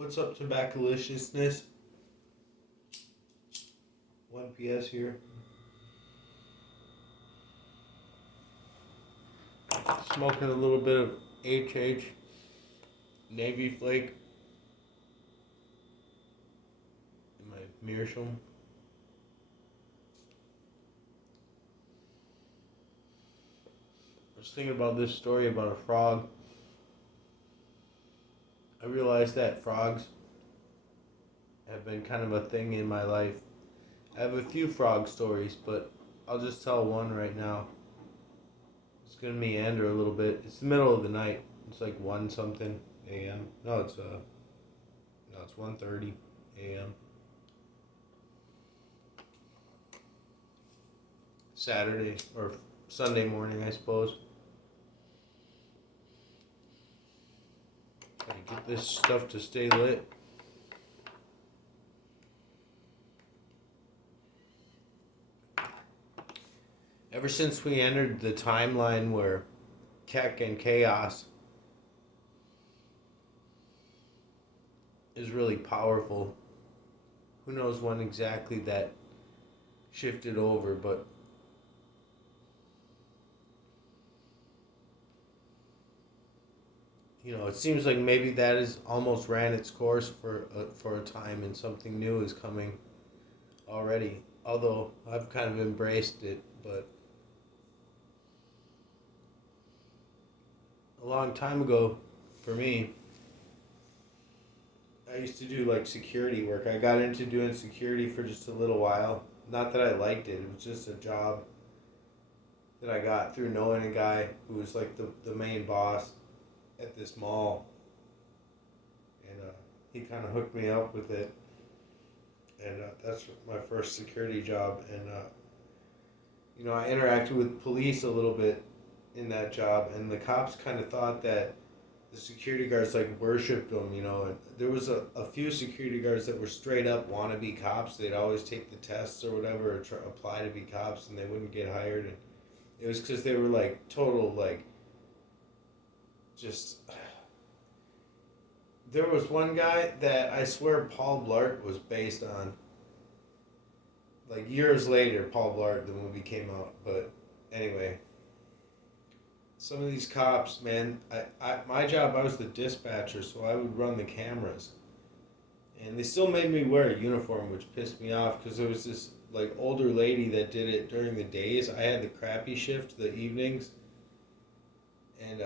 What's up, tobaccoliciousness? 1 PS here. Smoking a little bit of HH Navy Flake in my Meerschaum. I was thinking about this story about a frog. I realized that frogs have been kind of a thing in my life. I have a few frog stories, but I'll just tell one right now. It's gonna meander a little bit. It's the middle of the night. It's like 1 something a.m. No, it's 1:30 a.m. Saturday or Sunday morning, I suppose. Gotta get this stuff to stay lit. Ever since we entered the timeline where Keck and Chaos is really powerful, who knows when exactly that shifted over, but it seems like maybe that has almost ran its course for a time, and something new is coming already. Although I've kind of embraced it, but a long time ago, for me, I used to do like security work. I got into doing security for just a little while. Not that I liked it. It was just a job that I got through knowing a guy who was like the main boss at this mall. And he kind of hooked me up with it. And that's my first security job. And, I interacted with police a little bit in that job. And the cops kind of thought that the security guards like worshipped them, and there was a few security guards that were straight up wannabe cops. They'd always take the tests or whatever, or apply to be cops, and they wouldn't get hired. And it was because they were like total like just. There was one guy that I swear Paul Blart was based on. Like years later, Paul Blart, the movie came out, but anyway. Some of these cops, man, my job, I was the dispatcher, so I would run the cameras. And they still made me wear a uniform, which pissed me off, because there was this, like, older lady that did it during the days. I had the crappy shift, the evenings, and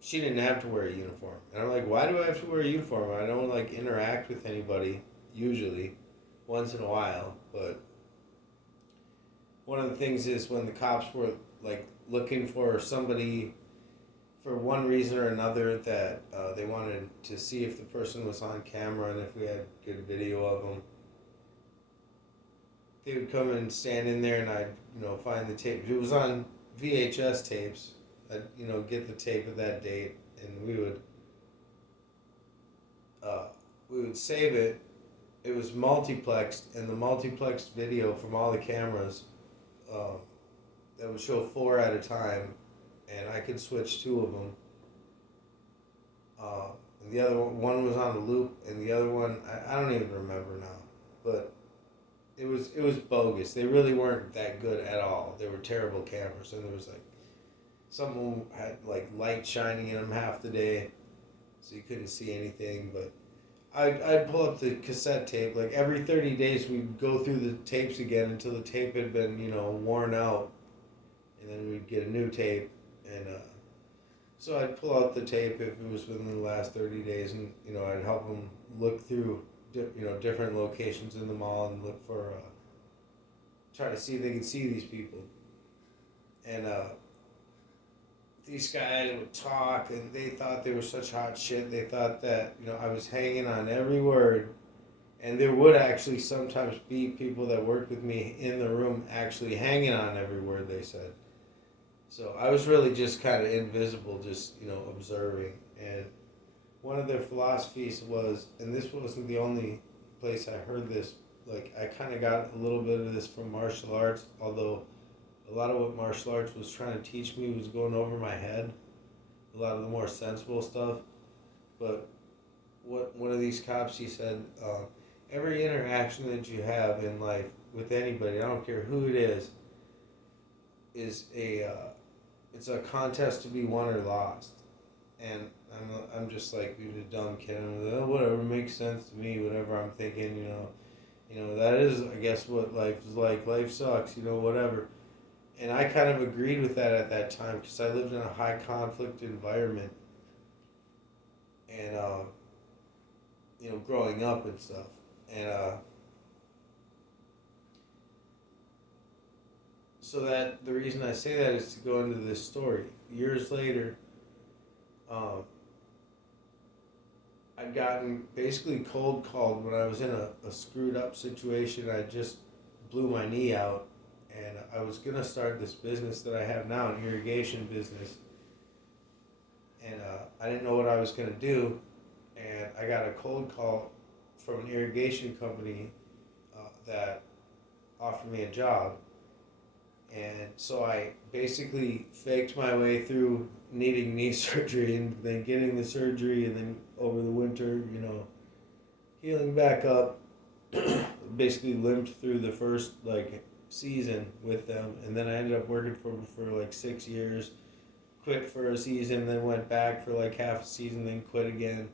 she didn't have to wear a uniform. And I'm like, why do I have to wear a uniform? I don't, like, interact with anybody, usually, once in a while, but one of the things is when the cops were, like, looking for somebody for one reason or another that they wanted to see if the person was on camera and if we had good video of them. They would come and stand in there and I'd, find the tape. If it was on VHS tapes, I'd, get the tape of that date and we would save it. It was multiplexed, and the multiplexed video from all the cameras that would show 4 at a time, and I could switch 2 of them. And the other one was on a loop, and the other one I don't even remember now, but it was bogus. They really weren't that good at all. They were terrible cameras, and there was like some had like light shining in them half the day, so you couldn't see anything. But I'd pull up the cassette tape. Like every 30 days, we'd go through the tapes again until the tape had been worn out. And then we'd get a new tape, and so I'd pull out the tape if it was within the last 30 days, and I'd help them look through different locations in the mall and look for try to see if they could see these people. And these guys would talk, and they thought they were such hot shit. They thought that I was hanging on every word. And there would actually sometimes be people that worked with me in the room actually hanging on every word they said. So I was really just kind of invisible, just, observing. And one of their philosophies was, and this wasn't the only place I heard this, like I kind of got a little bit of this from martial arts, although a lot of what martial arts was trying to teach me was going over my head, a lot of the more sensible stuff. But one of these cops, he said, every interaction that you have in life with anybody, I don't care who it is a it's a contest to be won or lost. And I'm just like, you're a dumb kid. I'm like, oh, whatever makes sense to me. Whatever I'm thinking, that is, I guess, what life is like. Life sucks, whatever. And I kind of agreed with that at that time because I lived in a high conflict environment, and growing up and stuff, and so that the reason I say that is to go into this story. Years later, um, I'd gotten basically cold called when I was in a screwed up situation. I just blew my knee out, and I was gonna start this business that I have now, an irrigation business, and I didn't know what I was gonna do, and I got a cold call from an irrigation company that offered me a job. And so I basically faked my way through needing knee surgery and then getting the surgery, and then over the winter, healing back up. Basically limped through the first season with them, and then I ended up working for like 6 years. Quit for a season, then went back for like half a season, then quit again.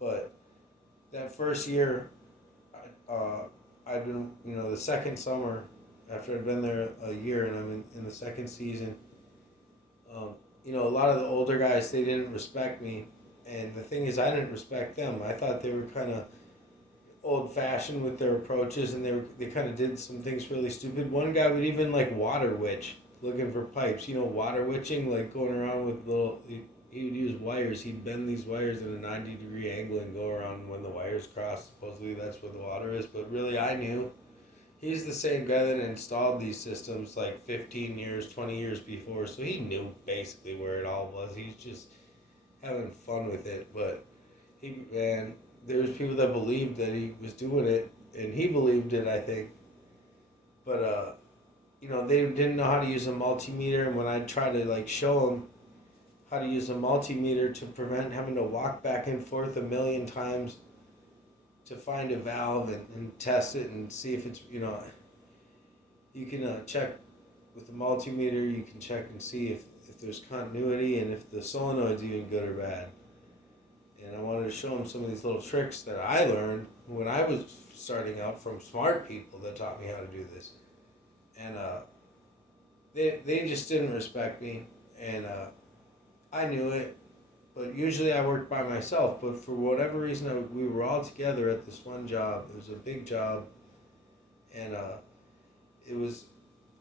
But that first year, I've been, the second summer after I'd been there a year, and I'm in the second season. A lot of the older guys, they didn't respect me, and the thing is, I didn't respect them. I thought they were kind of old fashioned with their approaches, and they kind of did some things really stupid. One guy would even water witch, looking for pipes. Water witching, like going around with little. He would use wires. He'd bend these wires at a 90-degree angle and go around when the wires cross. Supposedly that's where the water is, but really I knew. He's the same guy that installed these systems like 15 years, 20 years before, so he knew basically where it all was. He's just having fun with it, but there was people that believed that he was doing it, and he believed it, I think. But they didn't know how to use a multimeter, and when I tried to show them how to use a multimeter to prevent having to walk back and forth a million times to find a valve and test it and see if it's, you can check with the multimeter, you can check and see if there's continuity and if the solenoid's even good or bad. And I wanted to show them some of these little tricks that I learned when I was starting out from smart people that taught me how to do this. And they just didn't respect me, and I knew it. But usually I worked by myself. But for whatever reason, we were all together at this one job. It was a big job, and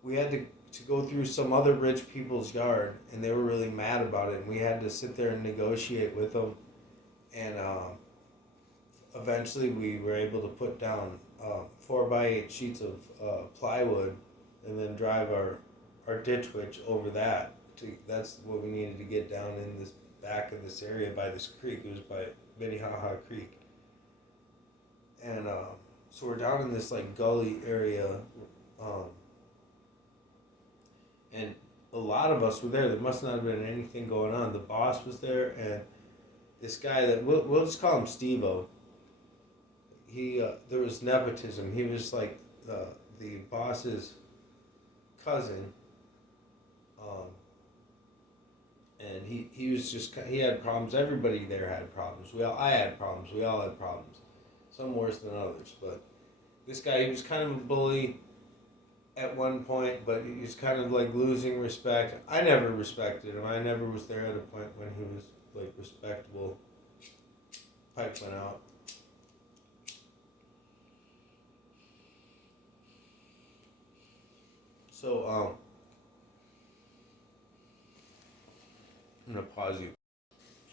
we had to go through some other rich people's yard, and they were really mad about it. And we had to sit there and negotiate with them, and eventually we were able to put down 4x8 sheets of plywood, and then drive our ditch witch over that. That's what we needed to get down in this back of this area by this creek. It was by Minnehaha Creek. And so we're down in this gully area, and a lot of us were there. There must not have been anything going on. The boss was there, and this guy that we'll just call him Steve-O. There was nepotism. He was the boss's cousin. And he was just, he had problems. Everybody there had problems. I had problems. We all had problems. Some worse than others. But this guy, he was kind of a bully at one point, but he was kind of losing respect. I never respected him. I never was there at a point when he was respectable. Pipe went out. So, I'm going to pause you.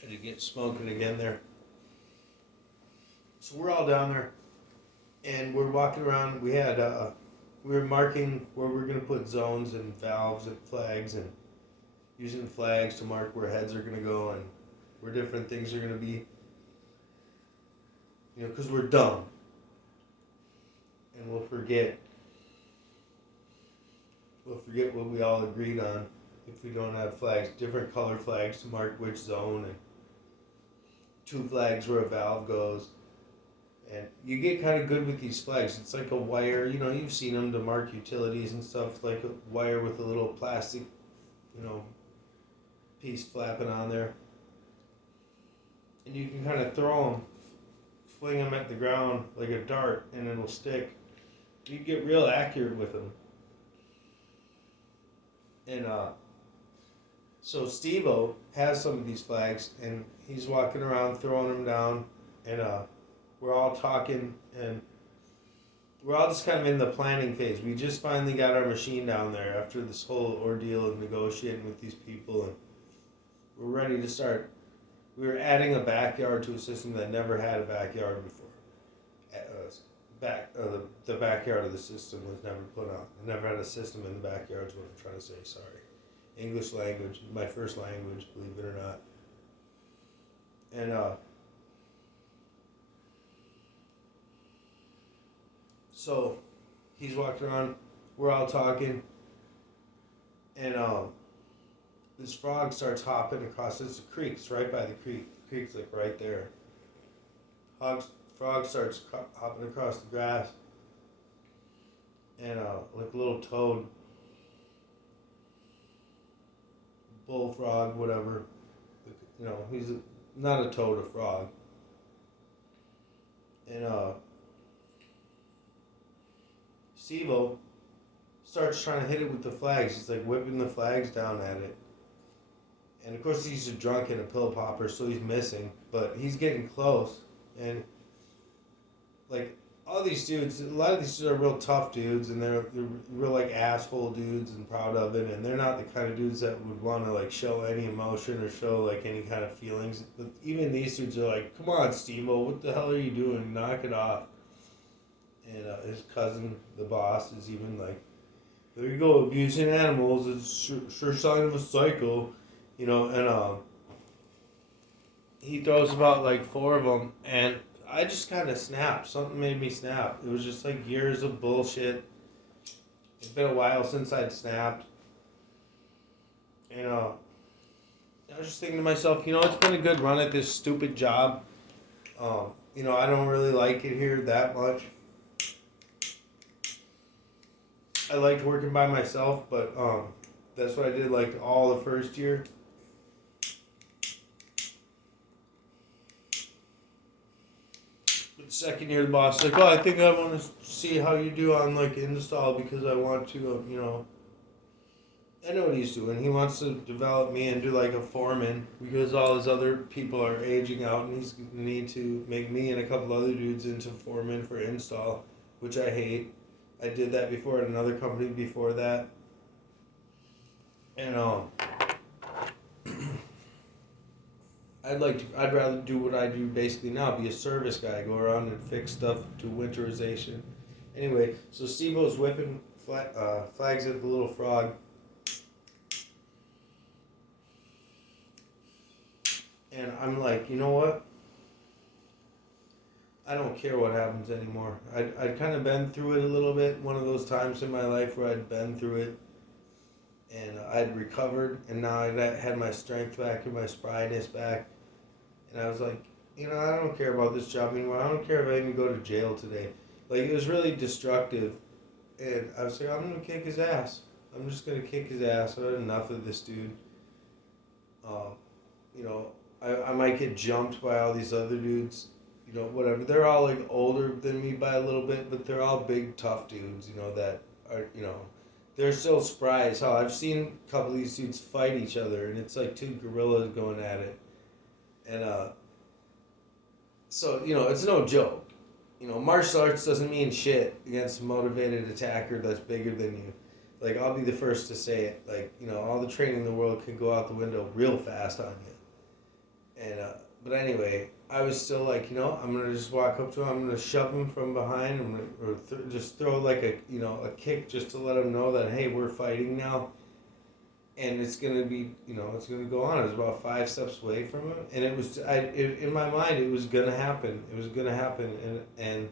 Had to get smoking again there. So we're all down there, and we're walking around. We were marking where we're going to put zones and valves and flags, and using flags to mark where heads are going to go and where different things are going to be. Because we're dumb, and we'll forget what we all agreed on. If we don't have flags, different color flags to mark which zone, and two flags where a valve goes. And you get kind of good with these flags. It's like a wire, you've seen them to mark utilities and stuff, like a wire with a little plastic, piece flapping on there. And you can kind of throw them, fling them at the ground like a dart, and it'll stick. You get real accurate with them. And so Steve-O has some of these flags, and he's walking around throwing them down, and we're all talking, and we're all just kind of in the planning phase. We just finally got our machine down there after this whole ordeal of negotiating with these people, and we're ready to start. We were adding a backyard to a system that never had a backyard before. The backyard of the system was never put on. It never had a system in the backyard is what I'm trying to say, sorry. English language, my first language, believe it or not. And so he's walking around, we're all talking, and this frog starts hopping across. It's a creek. It's right by the creek. The creek's like right there. Frog starts hopping across the grass, and like a little toad, bullfrog, whatever. He's not a toad, a frog. And Steve-O starts trying to hit it with the flags. He's like whipping the flags down at it. And of course he's a drunk and a pill popper, so he's missing. But he's getting close. And like all these dudes, a lot of these dudes are real tough dudes, and they're real like asshole dudes and proud of it. And they're not the kind of dudes that would want to like show any emotion or show like any kind of feelings. But even these dudes are like, "Come on, Steve-O, what the hell are you doing? Knock it off." And his cousin, the boss, is even like, "There you go, abusing animals. It's sure sign of a psycho," And he throws about like 4 of them, and I just kind of snapped. Something made me snap. It was just like years of bullshit. It's been a while since I'd snapped, and I was just thinking to myself, it's been a good run at this stupid job. I don't really like it here that much. I liked working by myself, but that's what I did like all the first year. But the second year, the boss was like, "Oh, I think I want to see how you do on like install because I want to, I know what he's doing. He wants to develop me into like a foreman because all his other people are aging out, and he's going to need to make me and a couple other dudes into foreman for install, which I hate. I did that before at another company before that. And I'd rather do what I do basically now, be a service guy, go around and fix stuff to winterization. Anyway, so Steve-O's whipping flags at the little frog. And I'm like, you know what? I don't care what happens anymore. I'd kind of been through it a little bit. One of those times in my life where I'd been through it. And I'd recovered. And now I had my strength back and my spryness back. And I was like, I don't care about this job anymore. I don't care if I even go to jail today. Like, it was really destructive. And I was like, I'm going to kick his ass. I'm just going to kick his ass. I had enough of this dude. I might get jumped by all these other dudes. Whatever. They're all like older than me by a little bit, but they're all big, tough dudes, that are, they're still spry as hell. I've seen a couple of these dudes fight each other, and it's like 2 gorillas going at it. And, so, it's no joke. Martial arts doesn't mean shit against a motivated attacker that's bigger than you. Like, I'll be the first to say it. Like, all the training in the world can go out the window real fast on you. And, but anyway, I was still like, I'm going to just walk up to him, I'm going to shove him from behind, just throw like a kick just to let him know that, hey, we're fighting now. And it's going to be, it's going to go on. It was about 5 steps away from him. And it was, in my mind, it was going to happen. It was going to happen. And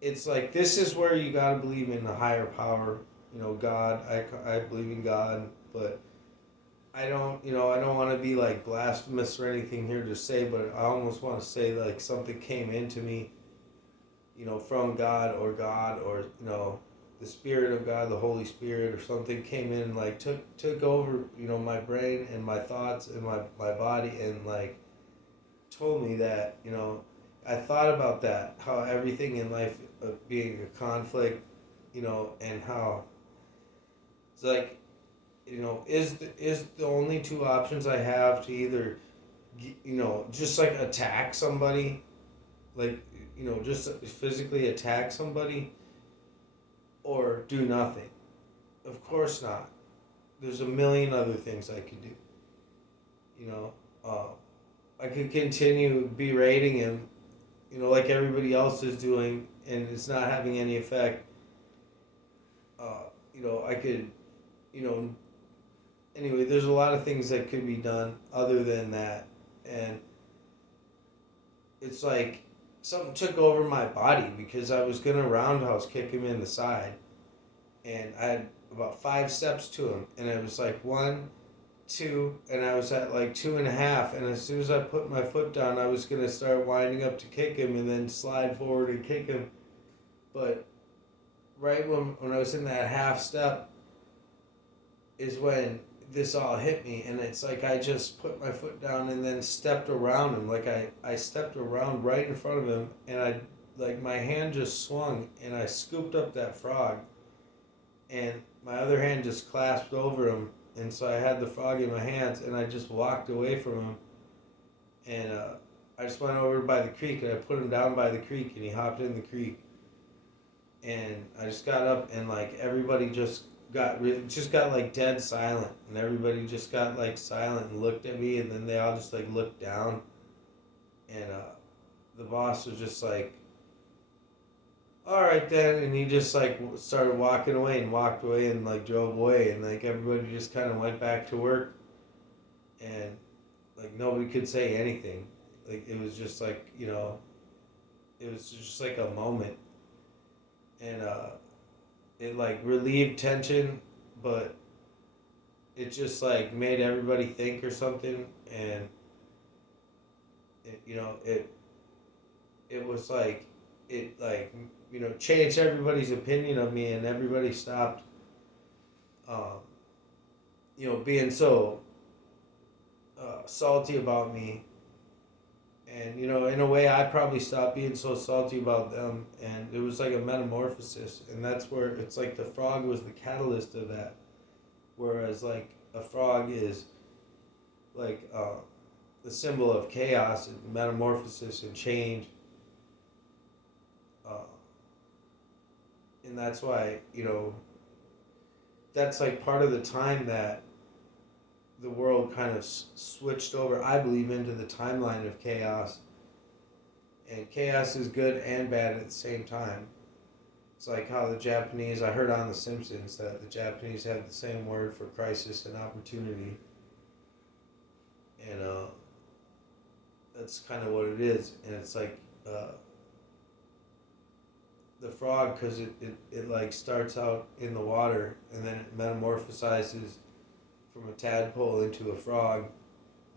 it's like, this is where you got to believe in the higher power, God. I believe in God, but I don't want to be like blasphemous or anything here to say, but I almost want to say like something came into me, from God, or the Spirit of God, the Holy Spirit, or something came in and like took over, my brain and my thoughts and my body, and like told me that, I thought about that, how everything in life, being a conflict, and how it's like, is the only two options I have to either, just like attack somebody, like, just physically attack somebody, or do nothing. Of course not. There's a million other things I could do. You know, uh, I could continue berating him, like everybody else is doing, and it's not having any effect. I could, you know, anyway, there's a lot of things that could be done other than that. And it's like something took over my body because I was going to roundhouse kick him in the side. And I had about 5 steps to him. And it was like 1, 2, and I was at like 2.5. And as soon as I put my foot down, I was going to start winding up to kick him and then slide forward and kick him. But right when I was in that half step is when this all hit me, and it's like I just put my foot down and then stepped around him. Like I stepped around right in front of him, and I, like, my hand just swung and I scooped up that frog, and my other hand just clasped over him, and so I had the frog in my hands, and I just walked away from him, and I just went over by the creek, and I put him down by the creek, and he hopped in the creek, and I just got up, and like everybody just got like dead silent, and everybody just got like silent and looked at me, and then they all just like looked down, and the boss was just like, all right then, and he just like started walking away and walked away and like drove away, and like everybody just kind of went back to work, and like nobody could say anything. Like it was just like, it was just like a moment, and it like relieved tension, but it just like made everybody think or something, and it was like, it like, changed everybody's opinion of me, and everybody stopped, um, being so salty about me, and in a way I probably stopped being so salty about them, and it was like a metamorphosis, and that's where it's like the frog was the catalyst of that, whereas like a frog is like the symbol of chaos and metamorphosis and change, uh, and that's why that's like part of the time that the world kind of switched over, I believe, into the timeline of chaos. And chaos is good and bad at the same time. It's like how the Japanese, I heard on The Simpsons that the Japanese have the same word for crisis and opportunity. And that's kind of what it is. And it's like the frog, because it like starts out in the water, and then it metamorphosizes from a tadpole into a frog,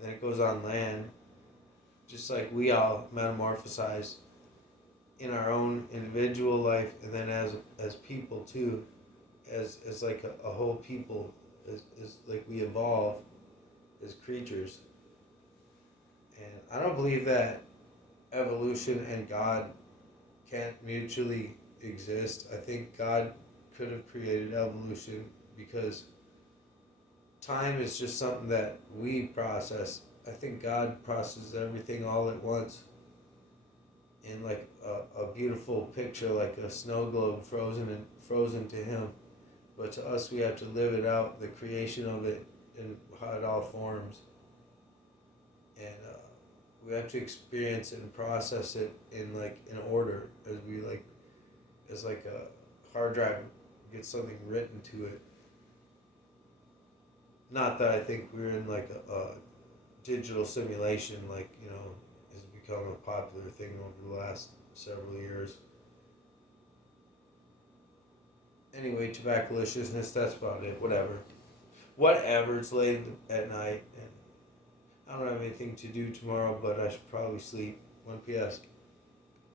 then it goes on land, just like we all metamorphosize in our own individual life, and then as people too, as like a whole people, as like we evolve as creatures. And I don't believe that evolution and God can't mutually exist. I think God could have created evolution because time is just something that we process. I think God processes everything all at once in like a beautiful picture, like a snow globe frozen to him. But to us, we have to live it out, the creation of it, and how it all forms. And we have to experience it and process it in order, as like a hard drive gets something written to it. Not that I think we're in like a digital simulation, like, has become a popular thing over the last several years. Anyway, tobaccoliciousness, that's about it, whatever. whatever. It's late at night, and I don't have anything to do tomorrow, but I should probably sleep. 1 p.m.